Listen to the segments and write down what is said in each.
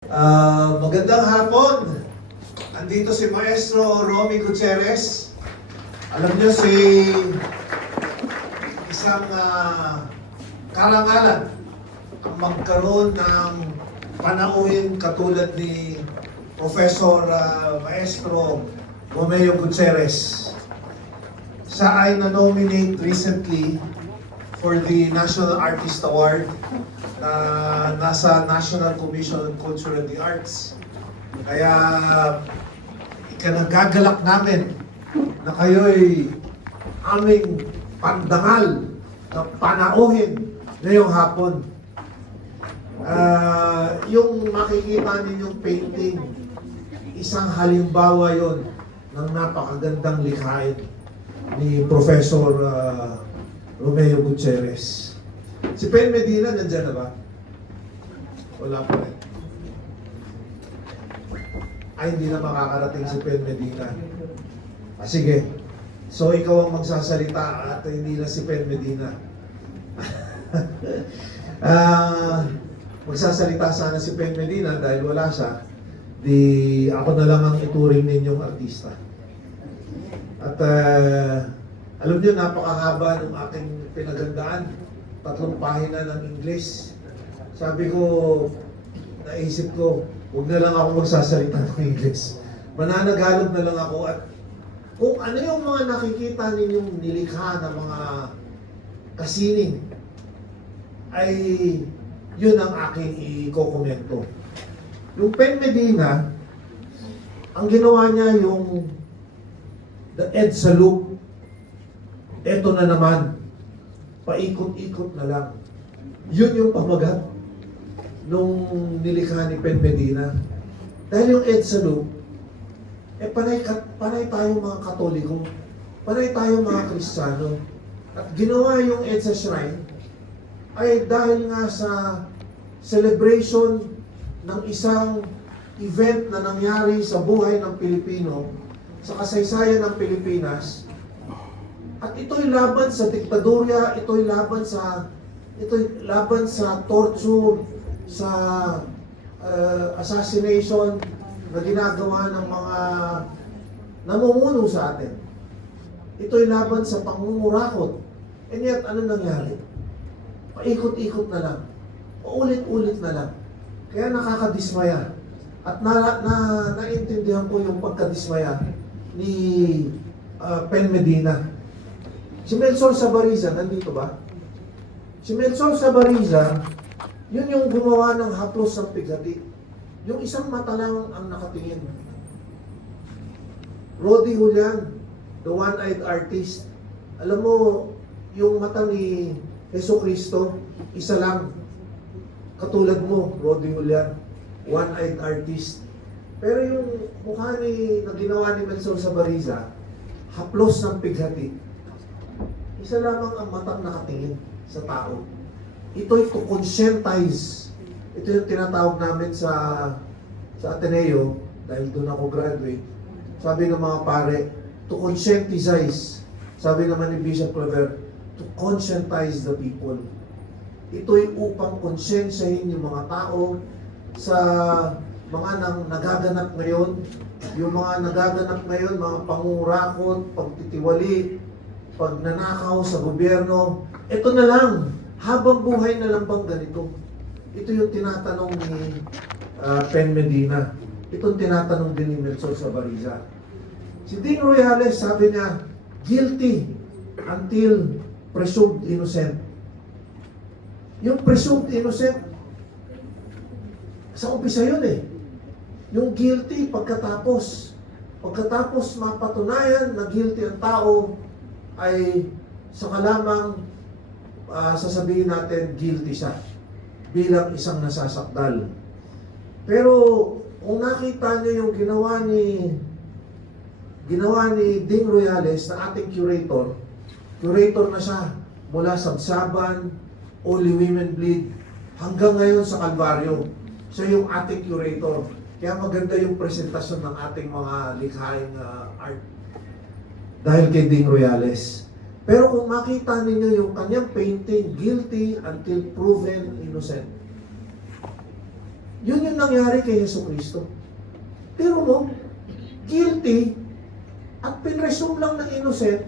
Magandang hapon. Andito si Maestro Romy Gutierrez. Alam niyo si isang karangalan ang magkaroon ng panauhin katulad ni Professor Maestro Romeo Gutierrez. Siya ay na-nominate recently for the National Artist Award na nasa National Commission on Culture and the Arts. Kaya ikanagagalak namin na kayo'y aming pandangal na panauhin ngayong hapon. Yung makikita ninyong painting, isang halimbawa yon ng napakagandang likhain ni Professor Romeo Gutierrez. Si Pen Medina, nandyan na ba? Wala pa rin. Ay, hindi na makakarating si Pen Medina. Sige. So, ikaw ang magsasalita at hindi na si Pen Medina. Magsasalita sana si Pen Medina dahil wala siya. Di ako na lang ang ituring ninyong artista. At alam niyo, napakahaba ng aking pinagandaan. 3 pahina ng English. Sabi ko, naisip ko, huwag na lang ako magsasalita ng English. Mananagalog na lang ako at kung ano yung mga nakikita ninyong nilikha ng mga kasining, ay yun ang aking i-kokomento. Yung Pen Medina, ang ginawa niya yung The EDSA Loop. Eto na naman, paikot-ikot na lang. Yun yung pamagat nung nilikha ni Pen Medina. Dahil yung EDSA Loop, panay tayong mga Katoliko, panay tayong mga Kristiyano. At ginawa yung EDSA Shrine ay dahil nga sa celebration ng isang event na nangyari sa buhay ng Pilipino, sa kasaysayan ng Pilipinas. At ito'y laban sa diktadurya, ito'y laban sa torture, sa assassination na ginagawa ng mga namumuno sa atin. Ito'y laban sa pangungurakot. And yet, ano nangyari? Paikot-ikot na lang. Paulit-ulit na lang. Kaya nakakadismaya. At naintindihan ko yung pagkadismaya ni Pen Medina. Si Melchor Sabariza, nandito ba? Si Melchor Sabariza, yun yung gumawa ng haplos ng pighati. Yung isang mata lang ang nakatingin. Rodi Julian, the one-eyed artist. Alam mo, yung mata ni Jesucristo, isa lang. Katulad mo, Rodi Julian, one-eyed artist. Pero yung mukha na ginawa ni Melchor Sabariza, haplos ng pighati. Isa lamang ang matang nakatingin sa tao. Ito'y to conscientize. Ito yung tinatawag namin sa Ateneo, dahil doon ako graduate. Sabi ng mga pare, to conscientize. Sabi naman ni Bishop Claver, to conscientize the people. Ito'y upang konsensyahin yung mga tao sa mga nagaganap ngayon, yung mga nagaganap ngayon, mga pangurakot, pagtitiwali, pagnanakaw sa gobyerno. Ito na lang, habang buhay na lang bang ganito? Ito yung tinatanong ni Pen Medina. Itong tinatanong din ni Melchor Sabariza. Si Ding Royales, sabi niya, guilty until presumed innocent. Yung presumed innocent, sa umpisa yun eh. Yung guilty pagkatapos mapatunayan na guilty ang tao, ay saka lamang sasabihin natin guilty siya bilang isang nasasakdal. Pero kung nakita niyo yung ginawa ni Ding Royales na ating curator na siya mula Sabsaban, Only Women Bleed, hanggang ngayon sa Kalbaryo. Siya yung ating curator. Kaya maganda yung presentasyon ng ating mga likhaing art dahil kay Ding Royales. Pero kung makita ninyo yung kanyang painting, guilty until proven innocent. Yun yung nangyari kay Yesu Cristo. Pero mo, guilty at pinresume lang na innocent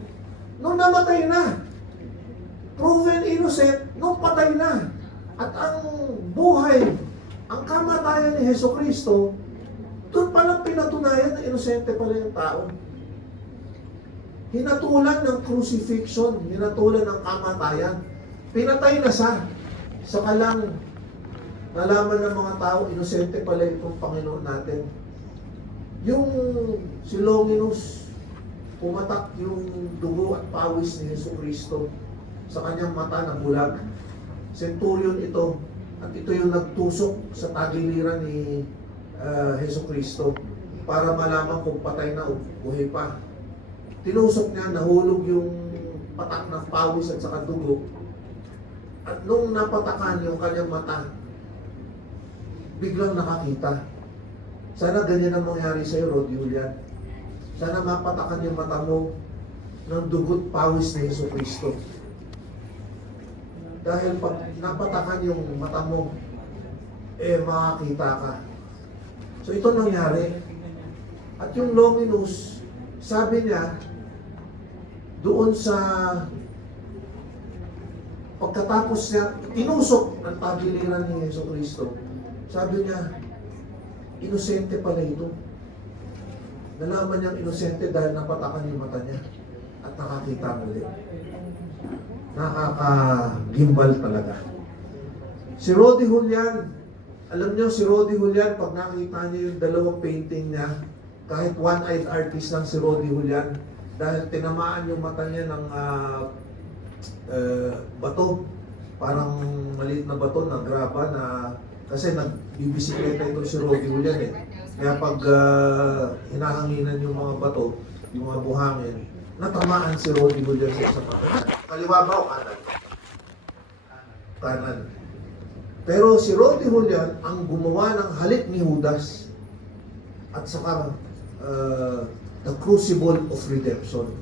nung namatay na. Proven innocent nung patay na. At ang buhay, ang kamatayan ni Yesu Cristo, doon palang pinatunayan na inosente pala yung tao. Hinatulan ng crucifixion, hinatulan ng kamatayan. Pinatay na siya. Saka lang nalaman ng mga tao, inosente pala itong Panginoon natin. Yung si Longinus, pumatak yung dugo at pawis ni Yesu Cristo sa kanyang mata na bulag. Centurion ito, at ito yung nagtusok sa tagiliran ni Yesu Cristo para malaman kung patay na o buhay pa. Tinusok niya, nahulog yung patak ng pawis at saka dugo. At nung napatakan yung kanyang mata, biglang nakakita. Sana ganyan ang mangyari sa'yo, Rod Julian. Sana mapatakan yung mata mo ng dugo't pawis ni Yesu Cristo. Dahil pag napatakan yung mata mo, makakita ka. So ito nangyari. At yung Longinus, sabi niya, doon sa pagkatapos niya, tinusok ang tagiliran ni Yesu Cristo. Sabi niya, inosente pala ito. Nalaman niyang inosente dahil napatakan yung mata niya at nakakita muli. Nakakagimbal talaga. Si Rodi Julian, alam niyo si Rodi Julian, pag nakita niyo yung dalawang painting niya, kahit one-eyed artist lang si Rodi Julian, dahil tinamaan yung mata niya ng bato, parang maliit na bato na graba na, kasi nagbibisikleta ito si Rodi Julian eh. Kaya pag hinahanginan yung mga bato, yung mga buhangin, natamaan si Rodi Julian sa isang mata niya. Kaliwa ba o kanan? Kanan. Pero si Rodi Julian ang gumawa ng halik ni Judas at saka the crucible of redemption.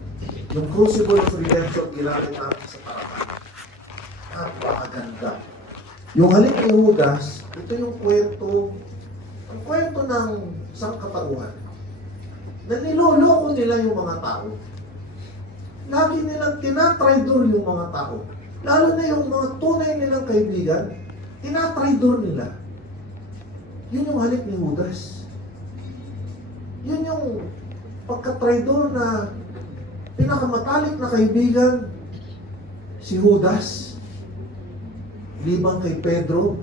Yung crucible of redemption ginamit natin sa parapan. Napakaganda. Yung halik ni Judas, ito yung kwento, ang kwento ng sangkatauhan na niloloko nila yung mga tao. Lagi nilang tinatraidor yung mga tao. Lalo na yung mga tunay nilang kaibigan, tinatraidor nila. Yun yung halik ni Judas. Yun yung pagkatraidor na pinakamatalik na kaibigan, si Judas. Libang kay Pedro,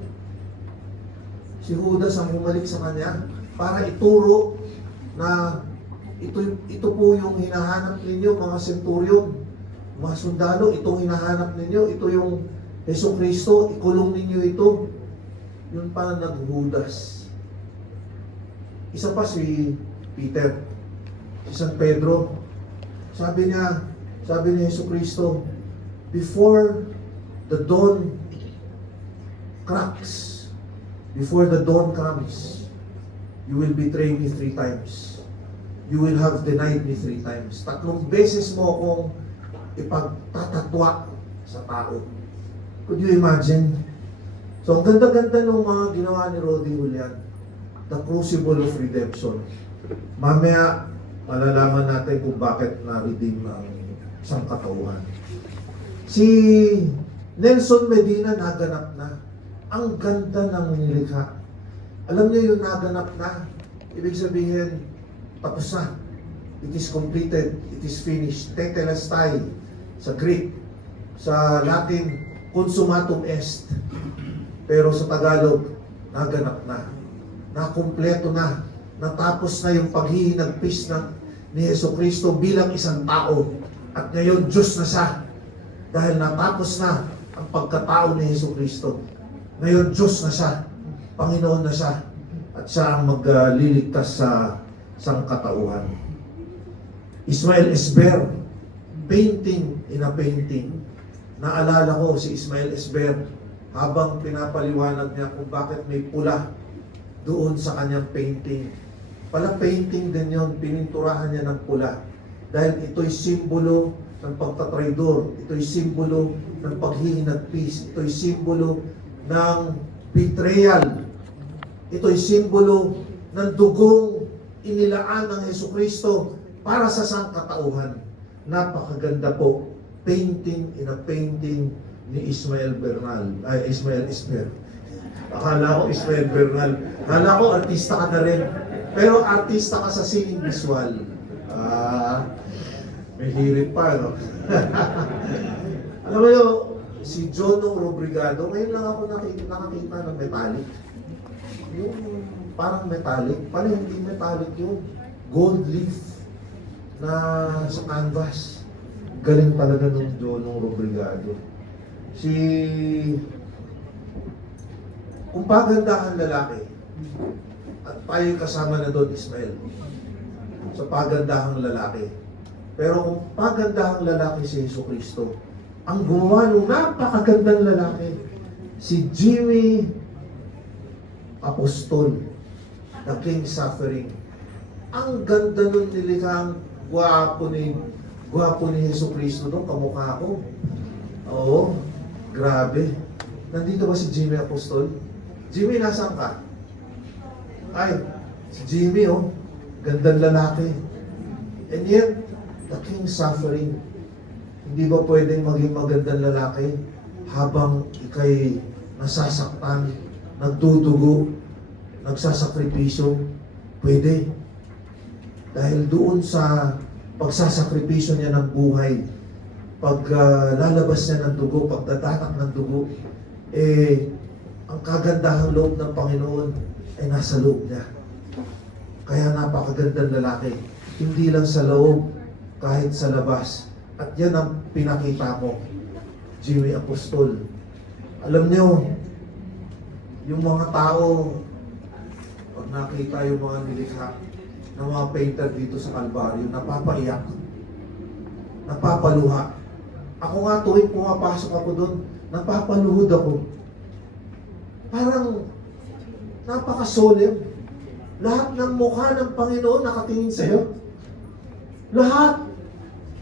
si Judas ang humalik sa kanya para ituro na ito po yung hinahanap ninyo, mga centurion, mga sundalo, itong hinahanap ninyo, ito yung Yesu Cristo, ikulong ninyo ito. Yun pa nag-Judas. Isa pa si Peter, si San Pedro. Sabi ni Yesu Cristo, before the dawn cracks, before the dawn comes, you will betray me 3 times. You will have denied me 3 times. 3 beses mo akong ipagtatatwa sa tao. Could you imagine? So, ang ganda-ganda ng mga ginawa ni Rodi Julian. The crucible of redemption. Mamaya, malalaman natin kung bakit na-redeem ang sangkatauhan. Si Nelson Medina naganap na. Ang ganda ng nilikha. Alam niyo yung naganap na, ibig sabihin, tapos na. It is completed. It is finished. Tetelestai sa Greek. Sa Latin, consummatum est. Pero sa Tagalog, naganap na. Nakumpleto na. Natapos na yung paghihinagpis ni Yesu Cristo bilang isang tao. At ngayon, Diyos na siya. Dahil natapos na ang pagkatao ni Yesu Cristo. Ngayon, Diyos na siya. Panginoon na siya. At siya ang magliligtas sa sangkatauhan. Ismael Esber, painting in a painting. Naalala ko si Ismael Esber habang pinapaliwanag niya kung bakit may pula doon sa kanyang painting. Pala painting din yun, pininturahan niya ng pula. Dahil ito'y simbolo ng pagtatraidor, ito'y simbolo ng paghihinagpis, ito'y simbolo ng betrayal Ito'y simbolo ng dugong inilaan ng Jesucristo para sa sangkatauhan. Napakaganda po. Painting in a painting ni Ismael Bernal. Ismael Ismer. Akala ko Ismael Bernal. Akala ko artista ka na rin. Pero artista ka sa singing visual. May hirit pa, no? Alam mo yun, si Jonong Robrigado, ngayon lang ako nakakita ng metallic. Yung parang metallic, pala hindi metallic yun. Gold leaf na sa canvas. Galing talaga nung Jonong Robrigado. Kung paganda ang lalaki, at tayo kasama na doon, Ismael, sa pagandahang lalaki. Pero kung pagandahang lalaki si Jesucristo, ang gumawa ng napakagandang lalaki, si Jimmy Apostol, the King Suffering. Ang ganda nun nilikhang gwapo ni Jesucristo doon, kamukha ko. Oo, grabe. Nandito ba si Jimmy Apostol? Jimmy, nasaan ka? Ay, si Jimmy, oh, gandang lalaki. And yet, the King Suffering. Hindi ba pwedeng maging magandang lalaki habang ikay nasasaktan, nagdudugo, nagsasakripisyo? Pwede. Dahil doon sa pagsasakripisyo niya ng buhay, pag lalabas niya ng dugo, pagdadatak ng dugo, ang kagandahang loob ng Panginoon ay nasa loob niya. Kaya napakagandang lalaki. Hindi lang sa loob, kahit sa labas. At yan ang pinakita mo, Jimmy Apostol. Alam niyo, yung mga tao, pag nakita yung mga nilikha ng mga painter dito sa Calvario, napapaiyak, napapaluha. Ako nga tuwing pumapasok ako doon, napapaluhod ako. Parang napaka-solemn. Lahat ng mukha ng Panginoon nakatingin sa'yo. Lahat.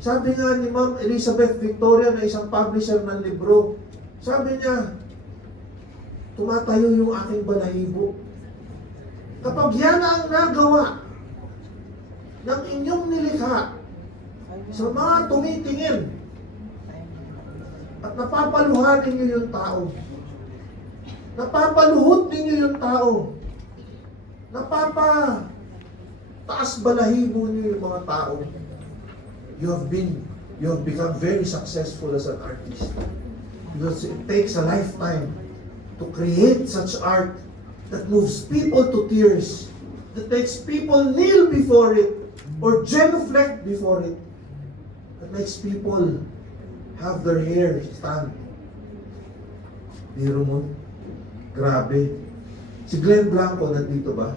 Sabi nga ni Ma'am Elizabeth Victoria na isang publisher ng libro, sabi niya, tumatayo yung aking balahibo. Kapag yan ang nagawa ng inyong nilikha sa mga tumitingin at napapaluhan ninyo yung tao, napapaluhod ninyo yung tao, napapataas balahibo niyo yung mga tao, you have become very successful as an artist. Because it takes a lifetime to create such art that moves people to tears, that makes people kneel before it or genuflect before it, that makes people have their hair stand. Biro mo, grabe. Si Glenn Blanco nandito ba?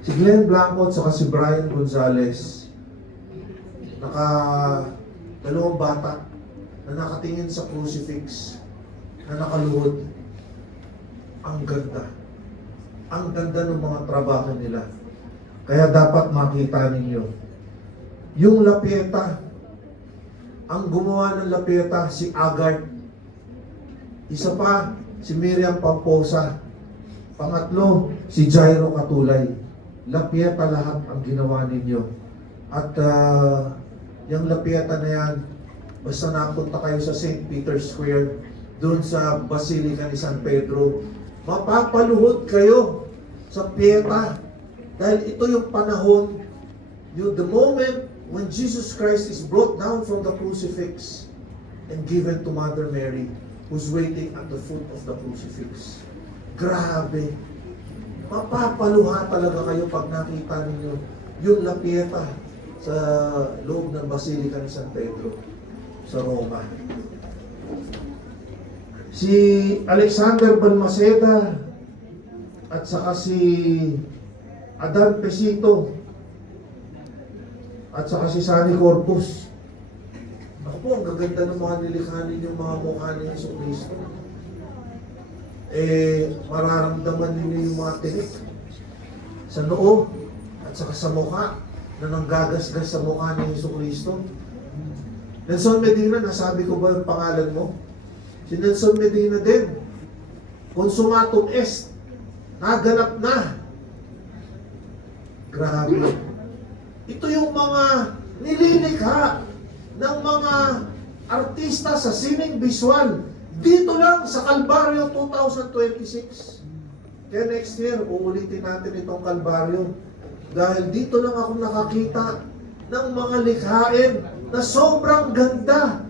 Si Glenn Blanco at saka si Brian Gonzalez, dalawang bata na nakatingin sa crucifix, na nakaluhod. Ang ganda. Ang ganda ng mga trabaho nila. Kaya dapat makita ninyo. Yung lapyeta, ang gumawa ng lapyeta, si Agard. Isa pa, si Miriam Pamposa. Pangatlo, si Jairo Katulay. Lapyeta lahat ang ginawa ninyo. At yung lapyeta na yan, basta napunta kayo sa St. Peter's Square, doon sa Basilica ni San Pedro, mapapaluhod kayo sa piyeta. Dahil ito yung panahon, the moment when Jesus Christ is brought down from the crucifix and given to Mother Mary, who's waiting at the foot of the crucifix. Grabe. Mapapaluha talaga kayo pag nakita ninyo yung lapyeta sa loob ng Basilica ni San Pedro sa Roma. Si Alexander Balmaceda at saka si Adan Pesito at saka si Sunny Corpus. Ako po, ang gaganda ng mga nilikha ninyong mga mukha ni Jesucristo. Mararamdaman ninyo yung mga tinik sa noo at saka sa mukha na nanggagasgas sa mukha ni Jesucristo. Nelson Medina, nasabi ko ba yung pangalan mo? Si Nelson Medina din. Consumatum est. Naganap na. Grabe. Ito yung mga nililikha ng mga artista sa sining visual. Dito lang sa Kalbaryo 2026. Kaya next year, uulitin natin itong Kalbaryo. Dahil dito lang ako nakakita ng mga likhain na sobrang ganda.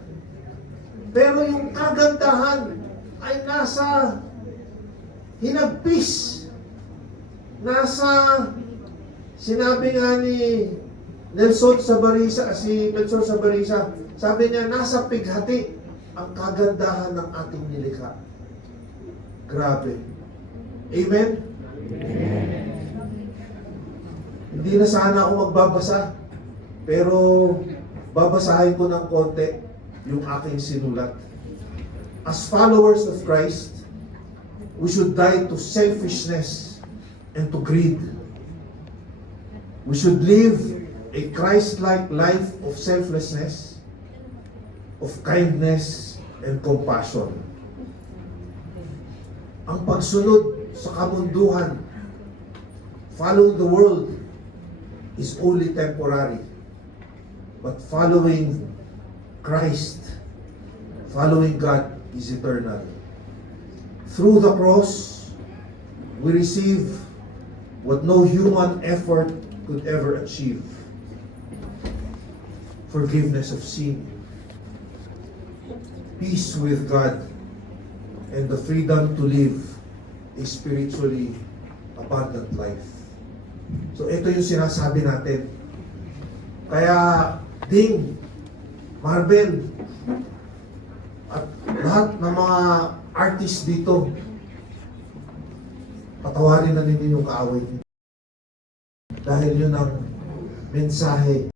Pero yung kagandahan ay nasa hinagpis. Nasa, sinabi nga ni Nelson Sabarisa, sabi niya, nasa pighati ang kagandahan ng ating nilikha. Grabe. Amen? Hindi na sana ako magbabasa, pero babasahin ko ng konti yung aking sinulat. As followers of Christ, we should die to selfishness and to greed. We should live a Christ-like life of selflessness, of kindness, and compassion. Ang pagsunod sa kamunduhan, follow the world, is only temporary. But following Christ, following God, is eternal. Through the cross, we receive what no human effort could ever achieve. Forgiveness of sin, peace with God, and the freedom to live a spiritually abundant life. So ito yung sinasabi natin. Kaya Ding, Marvel, at lahat ng mga artist dito, patawarin na ninyo yung kaaway niyo. Dahil yun ang mensahe